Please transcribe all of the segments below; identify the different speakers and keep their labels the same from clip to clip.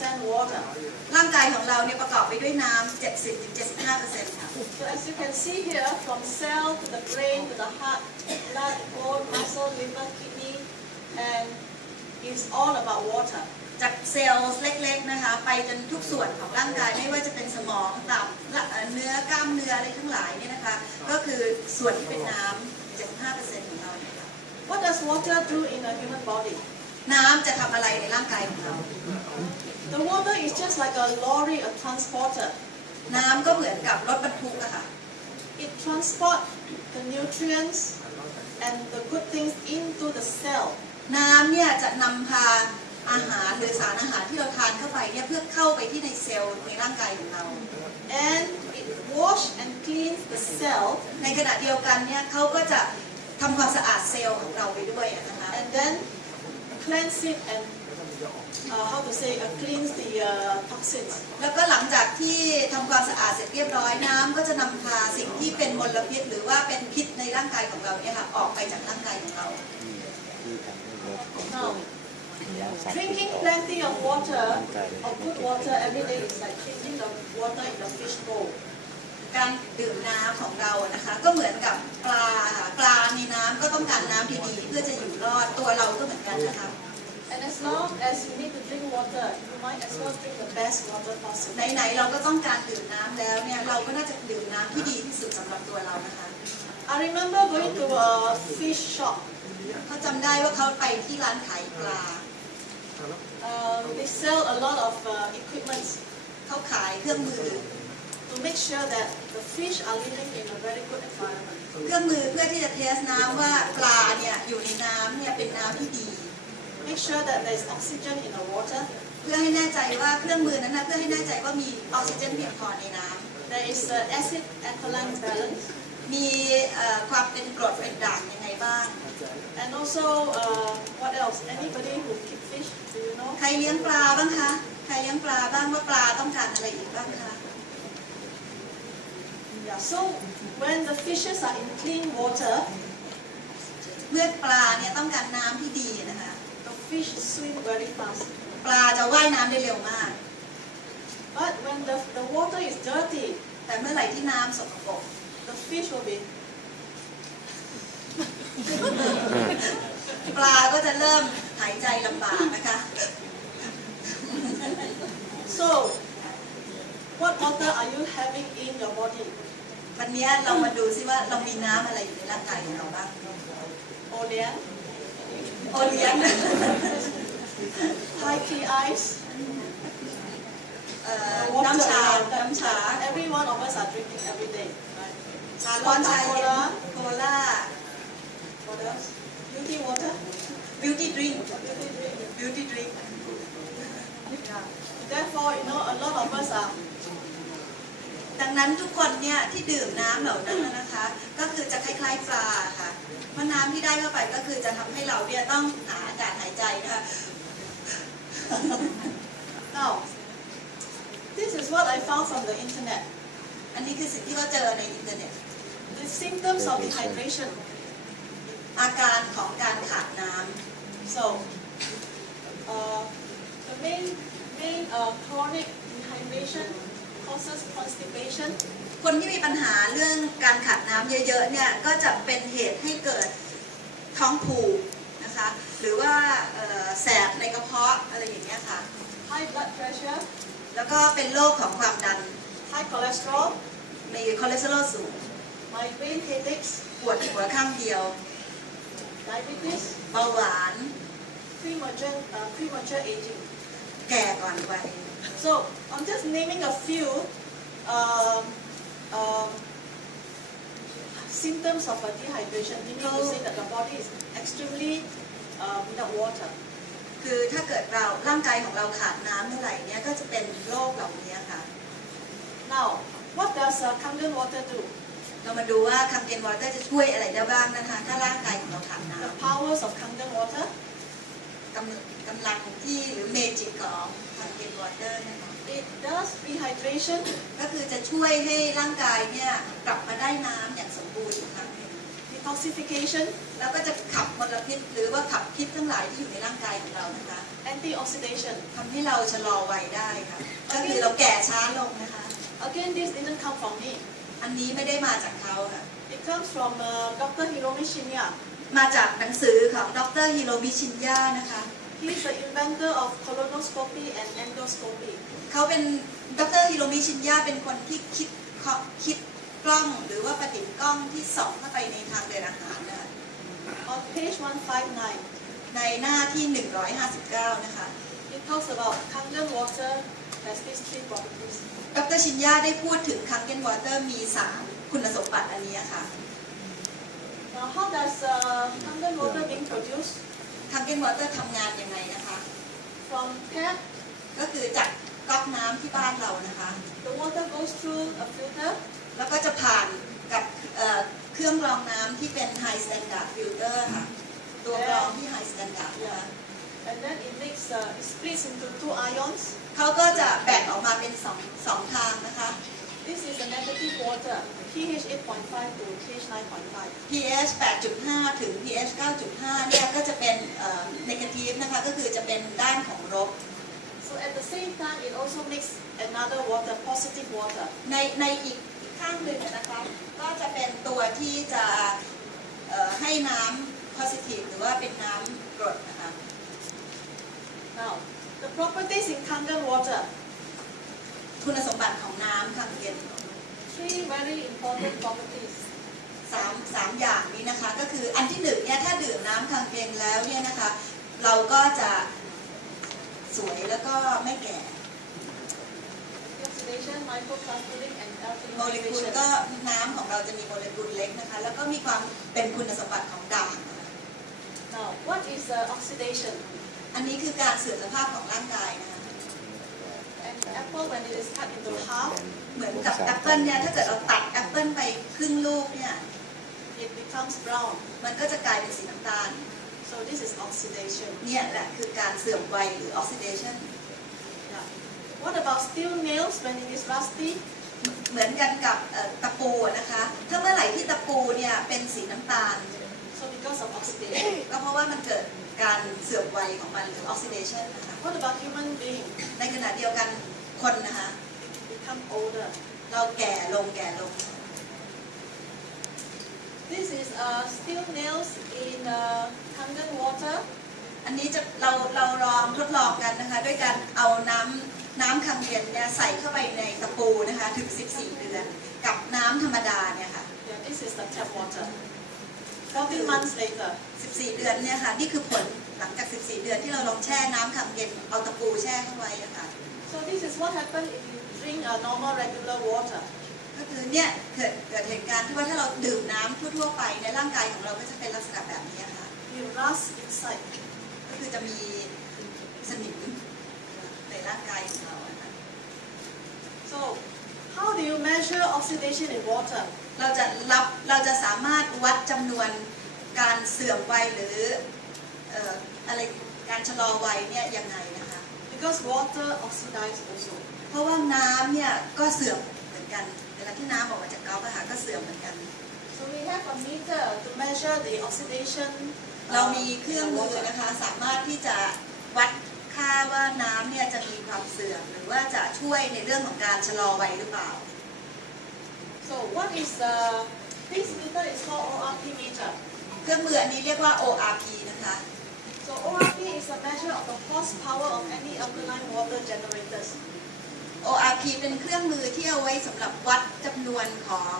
Speaker 1: 70% water.
Speaker 2: ร่างกายของเราเนี่ยประกอบไปด้วยน้ำ70-75%ค่ะ
Speaker 1: So as you can see here, from cell to the brain to the heart, blood, bone, muscle, liver, kidney, and it's all about water.
Speaker 2: จากเซลล์เล็กๆนะคะ ไปจนทุกส่วนของร่างกายไม่ว่าจะเป็นสมองตับและเอ่อเนื้อกล้ามเนื้ออะไรทั้งหลายเนี่ยนะคะ ก็คือส่วนที่เป็นน้ำ75%ของเราเนี่ยค่ะ
Speaker 1: What does water do in a human body?
Speaker 2: น้ำจะทำอะไรในร่างกายของเรา
Speaker 1: The water is just like a lorry, a transporter.
Speaker 2: น้ำก็เหมือนกับรถบรรทุกอะค่ะ
Speaker 1: It transports the nutrients and the good things into the cell.
Speaker 2: น้ำเนี่ยจะนำพาอาหารหรือสารอาหารที่เราทานเข้าไปเนี่ยเพื่อเข้าไปที่ในเซลล์ในร่างกายของเรา
Speaker 1: And it wash and cleans the cell
Speaker 2: ในขณะเดียวกันเนี่ยเขาก็จะทำความสะอาดเซลล์ของเราไปด้วยนะคะ
Speaker 1: and then cleanse it and uh, how to say uh, cleanse the uh, toxins.
Speaker 2: แล้วก็หลังจากที่ทำความสะอาดเสร็จเรียบร้อยน้ำก็จะนำพาสิ่งที่เป็นมลพิษหรือว่าเป็นพิษในร่างกายของเราเนี่ยค่ะออกไปจากร่างกายของเรา
Speaker 1: Now, drinking plenty of water, of good water every day is like drinking the water in a fish bowl.
Speaker 2: การดื่มน้ำของเราอะนะคะ ก็เหมือนกับปลาค่ะปลาในน้ำก็ต้องการน้ำดีๆเพื่อจะอยู่รอดตัวเราก็เหมือนกันนะคะ
Speaker 1: And as long as you need to drink water, you might as well drink the best water possible.
Speaker 2: ไหนๆเราก็ต้องการดื่มน้ำแล้วเนี่ยเราก็น่าจะดื่มน้ำที่ดีที่สุดสำหรับตัวเรานะคะ
Speaker 1: I remember going to a fish shop.
Speaker 2: เขาจำได้ว่าเขาไปที่ร้านขายปลา
Speaker 1: Um, they sell a lot of uh, equipment
Speaker 2: เขาขายเครื่องมือ
Speaker 1: to make sure that the fish are living in a very good environment.
Speaker 2: เครื่องมือเพื่อที่จะเทสน้ำว่าปลาเนี่ยอยู่ในน้ำเนี่ยเป็นน้ำที่ดี
Speaker 1: Make sure that there is oxygen in the water.
Speaker 2: เพื่อให้แน่ใจว่าเครื่องมือนั้นนะเพื่อให้แน่ใจว่ามีออกซิเจนเพียงพอในน้ำ
Speaker 1: There is uh, acid alkaline balance.
Speaker 2: มีความเป็นกรดเป็นด่างยังไงบ้าง
Speaker 1: And also, uh, what else? Anybody who keep fish, do you know?
Speaker 2: ใครเลี้ยงปลาบ้างคะ ใครเลี้ยงปลาบ้างว่าปลาต้องการอะไรอีกบ้างคะ
Speaker 1: Yeah. So when the fishes are in clean water,
Speaker 2: เมื่อปลาเนี่ยต้องการน้ำที่ดีนะคะ
Speaker 1: the fish swim very fast.
Speaker 2: ปลาจะว่ายน้ำได้เร็วมาก
Speaker 1: But when the, the water is dirty,
Speaker 2: แต่เมื่อไหร่ที่น้ำสกปรก
Speaker 1: the fish will be
Speaker 2: ปลาก็จะเริ่มหายใจลำบากนะคะ
Speaker 1: So, what water are you having in your body?
Speaker 2: วันนี้เรามาดูซิว่าเรามีน้ำอะไรอยู่ในร่างกายของเราบ้าง
Speaker 1: Olean,
Speaker 2: โอเลี้ยง
Speaker 1: high key ice,
Speaker 2: เอ่อ
Speaker 1: water
Speaker 2: น้ำชา
Speaker 1: around that-
Speaker 2: น้ำชา
Speaker 1: Every one of us are drinking every day. Right?
Speaker 2: ชาร้อนชาเย็นโคลา
Speaker 1: What else? Beauty water.
Speaker 2: beauty drink
Speaker 1: Beauty drink.
Speaker 2: beauty drink
Speaker 1: Yeah. Therefore, you know, a lot of us are
Speaker 2: ดังนั้นทุกคนเนี่ยที่ดื่มน้ำเหล่านั้นนะนะคะ ก็คือจะคล้ายๆปลาค่ะเพราะน้ำที่ได้เข้าไปก็คือจะทำให้เราเนี่ยต้องหาอากาศหายใจนะคะ
Speaker 1: now. This is what I found from the internet.
Speaker 2: อันนี้คือสิ่งที่เราเจอในอินเทอร์เน็ต
Speaker 1: The symptoms of dehydration.
Speaker 2: อาการของการขาดน้
Speaker 1: So, uh, the main main uh, chronic dehydration causes constipation, ำ
Speaker 2: คนที่มีปัญหาเรื่องการขาดน้ำเยอะๆเนี่ยก็จะเป็นเหตุให้เกิดท้องผูกนะคะหรือว่าเอ่อแสบในกระเพาะอะไรอย่างเงี้ยค่ะ
Speaker 1: high blood pressure,
Speaker 2: แล้วก็เป็นโรคของความดัน
Speaker 1: high cholesterol,
Speaker 2: มีคอเลสเตอรอลสูง
Speaker 1: migraine headaches,
Speaker 2: ปวดหัวข้างเดียว
Speaker 1: diabetes,
Speaker 2: เบาหวาน
Speaker 1: premature uh, premature aging.
Speaker 2: แก่ก่อนวัย
Speaker 1: So I'm just naming a few um, um, symptoms of a dehydration, meaning to say that the body is extremely uh, without water.
Speaker 2: คือถ้าเกิดเราร่างกายของเราขาดน้ำเมื่อไหร่เนี่ยก็จะเป็นโรคเหล่านี้ค่ะ
Speaker 1: Now, what does uh, Kangen water do?
Speaker 2: เรามาดูว่าคัมเกนวอเตอร์จะช่วยอะไรได้บ้างนะคะ ถ้าร่างกายของเราขาดน้
Speaker 1: The powers of Kangen water. ำ
Speaker 2: กำกำลังที่หรือเมจิกของคัมเกนวอเตอร์นะคะ
Speaker 1: It does rehydration
Speaker 2: ก็คือจะช่วยให้ร่างกายเนี่ยกลับมาได้น้ำอย่างสมบูรณ์อีกครั้งหนึ่ง
Speaker 1: It detoxification,
Speaker 2: แล้วก็จะขับมลพิษหรือว่าขับพิษทั้งหลายที่อยู่ในร่างกายของเรานะคะ
Speaker 1: antioxidation.
Speaker 2: ทำให้เราชะลอวัยได้ค่ะก็คือเราแก่ช้าลงนะคะ
Speaker 1: Again, this didn't come from me.
Speaker 2: อันนี้ไม่ได้มาจากเขาค่ะ
Speaker 1: It comes from uh, Dr. Hiromi Shinya.
Speaker 2: มาจากหนังสือของดรฮิโรมิชินยานะคะ
Speaker 1: He is the inventor of colonoscopy and endoscopy.
Speaker 2: เขาเป็นดรฮิโรมิชินยาเป็นคนที่คิดเคาะคิดกล้องหรือว่าประดิษฐ์กล้องที่ส่องเข้าไปในทางเดินอาหารนะคะ
Speaker 1: On page 159,
Speaker 2: ในหน้าที่ 159 นะคะ
Speaker 1: it talks about Kangen water has these three properties.
Speaker 2: ดรชินยาได้พูดถึงคังเกนวอเตอร์มี 3 คุณสมบัติอันนี้ค่ะ
Speaker 1: Now, how does uh, Kangen water being produced?
Speaker 2: คังเกนวอเตอร์ทำงานยังไงนะคะ
Speaker 1: From tap,
Speaker 2: ก็คือจากก๊อกน้ำที่บ้านเรานะคะ
Speaker 1: the water goes through a filter
Speaker 2: แล้วก็จะผ่านกับเอ่อเครื่องกรองน้ำที่เป็น High Standard Filter ค่ะ ตัวกรองที่ High Standard นะคะ
Speaker 1: and then it makes uh, it splits into two ions.
Speaker 2: เขาก็จะแบ่งออกมาเป็นสองสองทางนะคะ
Speaker 1: This is a negative water, pH 8.5 to pH 9.5.
Speaker 2: pH 8.5 ถึง pH 9.5 เนี่ยก็จะเป็นเอ่อ negative นะคะ ก็คือจะเป็นด้านของลบ
Speaker 1: So at the same time, it also makes another water, positive water.
Speaker 2: ในในอีกข้างหนึ่งนะคะก็จะเป็นตัวที่จะเอ่อให้น้ำ positive หรือว่าเป็นน้ำกรดนะคะ
Speaker 1: Now, the properties in Kangen water,
Speaker 2: คุณสมบัติของน้ำคังเย็น
Speaker 1: three very important properties.
Speaker 2: สามสามอย่างนี้นะคะ ก็คืออันที่หนึ่งเนี่ยถ้าดื่มน้ำคังเย็นแล้วเนี่ยนะคะ เราก็จะสวยแล้วก็ไม่แก่
Speaker 1: Oxidation, microclustering, and
Speaker 2: โมเลกุล
Speaker 1: alkalinization.
Speaker 2: ก็น้ำของเราจะมีโมเลกุลเล็กนะคะ แล้วก็มีความเป็นคุณสมบัติของด่างนะคะ
Speaker 1: Now, what is uh, oxidation?
Speaker 2: อันนี้คือการเสื่อมสภาพของร่างกายนะคะ
Speaker 1: An apple, when it is cut into half,
Speaker 2: เหมือนกับแอปเปิลเนี่ยถ้าเกิดเราตัดแอปเปิลไปครึ่งลูกเนี่ย
Speaker 1: it becomes brown.
Speaker 2: มันก็จะกลายเป็นสีน้ำตาล
Speaker 1: So this is oxidation.
Speaker 2: เนี่ยแหละคือการเสื่อมวัยหรือออกซิเดชัน
Speaker 1: Yeah. What about steel nails when it is rusty?
Speaker 2: เหมือนกันกับตะปูนะคะ ถ้าเมื่อไหร่ที่ตะปูเนี่ยเป็นสีน้ำตาล
Speaker 1: So because of oxidation.
Speaker 2: ก็เพราะว่ามันเกิดการเสื่อมวัยของมันหรือออกซิเดชันนะคะ
Speaker 1: What about human being?
Speaker 2: ในขณะเดียวกัน คนนะคะ
Speaker 1: Become older.
Speaker 2: เราแก่ลงแก่ลง
Speaker 1: This is uh, steel nails in uh, Kangen water.
Speaker 2: อันนี้จะเราเราลองทดลองกันนะคะ ด้วยการเอาน้ำน้ำคังเย็นเนี่ยใส่เข้าไปในตะปูนะคะถึง 14 เดือน กับน้ำธรรมดาเนี่ยค่ะ
Speaker 1: Yeah, this is the tap water. 14 months later.
Speaker 2: 14 เดือนเนี่ยค่ะ นี่คือผลหลังจาก 14 เดือนที่เราลองแช่น้ำคังเย็นเอาตะปูแช่เข้าไว้อะค่ะ
Speaker 1: So this is what happens if you drink a normal regular water.
Speaker 2: ก็คือเนี่ยเกิดเกิดเหตุการณ์ที่ว่าถ้าเราดื่มน้ำทั่วๆไปในร่างกายของเราก็จะเป็นลักษณะแบบนี้ค่ะ
Speaker 1: You rust inside.
Speaker 2: ก็คือจะมีสนิมในร่างกายของเราค่ะ
Speaker 1: So how do you measure oxidation in water?
Speaker 2: เราจะรับเราจะสามารถวัดจำนวนการเสื่อมวัยหรืออะไรการชะลอวัยเนี่ยยังไง
Speaker 1: Because water oxidizes also.
Speaker 2: เพราะว่าน้ำเนี่ยก็เสื่อมเหมือนกันเวลาที่น้ำออกมาจากก๊อกอะค่ะก็เสื่อมเหมือนกัน
Speaker 1: So we have a meter to measure the oxidation. uh,
Speaker 2: เรามีเครื่อง
Speaker 1: in the
Speaker 2: มือ
Speaker 1: water.
Speaker 2: นะคะสามารถที่จะวัดค่าว่าน้ำเนี่ยจะมีความเสื่อมหรือว่าจะช่วยในเรื่องของการชะลอวัยหรือเปล่า
Speaker 1: So what is uh, this meter is called ORP meter.
Speaker 2: เครื่องมืออันนี้เรียกว่า ORP นะคะ
Speaker 1: So ORP is a measure of the horsepower of any alkaline water generators.
Speaker 2: ORP เป็นเครื่องมือที่เอาไว้สำหรับวัดจำนวนของ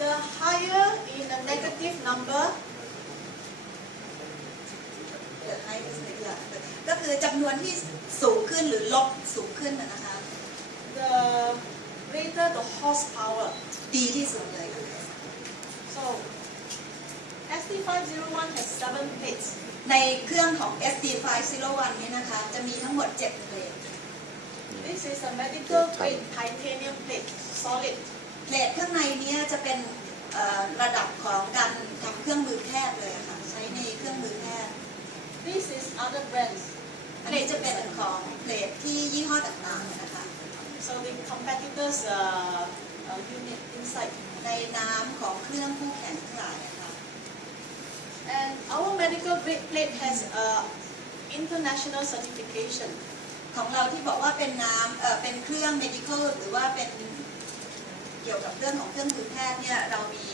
Speaker 1: The higher in a negative number,
Speaker 2: เอ่อ high is regular ก็คือจำนวนที่สูงขึ้นหรือลบสูงขึ้นนะนะคะ
Speaker 1: the greater the horsepower.
Speaker 2: ดีที่สุดเลยค่ะ
Speaker 1: So ST501 has seven plates.
Speaker 2: ในเครื่องของ SD501 นี้นะคะ จะมีทั้งหมด 7 เกรด
Speaker 1: This is a medical grade titanium plate, solid.
Speaker 2: เกรดข้างในเนี้จะเป็นเอ่อระดับของการทำเครื่องมือแพทย์เลยอะค่ะ ใช้ในเครื่องมือแพทย์
Speaker 1: This is other brands.
Speaker 2: อันนี้จะเป็นของเกรดที่ยี่ห้อต่างๆนะคะ
Speaker 1: So the competitors uh, uh, unit inside.
Speaker 2: ในน้ำของเครื่องคู่แข่งทั้งหลายอะ
Speaker 1: And our medical grade plate has a international certification.
Speaker 2: ของเราที่บอกว่าเป็นน้ำเอ่อเป็นเครื่อง medical หรือว่าเป็นเกี่ยวกับเรื่องของเครื่องมือแพทย์เนี่ยเรามี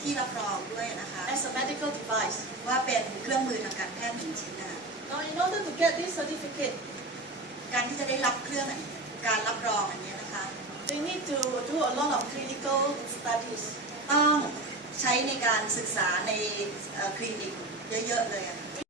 Speaker 2: ที่รับรองด้วยนะคะ
Speaker 1: as a medical device.
Speaker 2: ว่าเป็นเครื่องมือทางการแพทย์หนึ่งชิ้นนะคะ
Speaker 1: Now, in order to get this certificate,
Speaker 2: การที่จะได้รับเครื่องอันนี้การรับรองอันนี้นะคะ
Speaker 1: they need to do a lot of clinical studies.
Speaker 2: ต้อง ใช้ในการศึกษาในคลินิกเยอะๆเลยอะ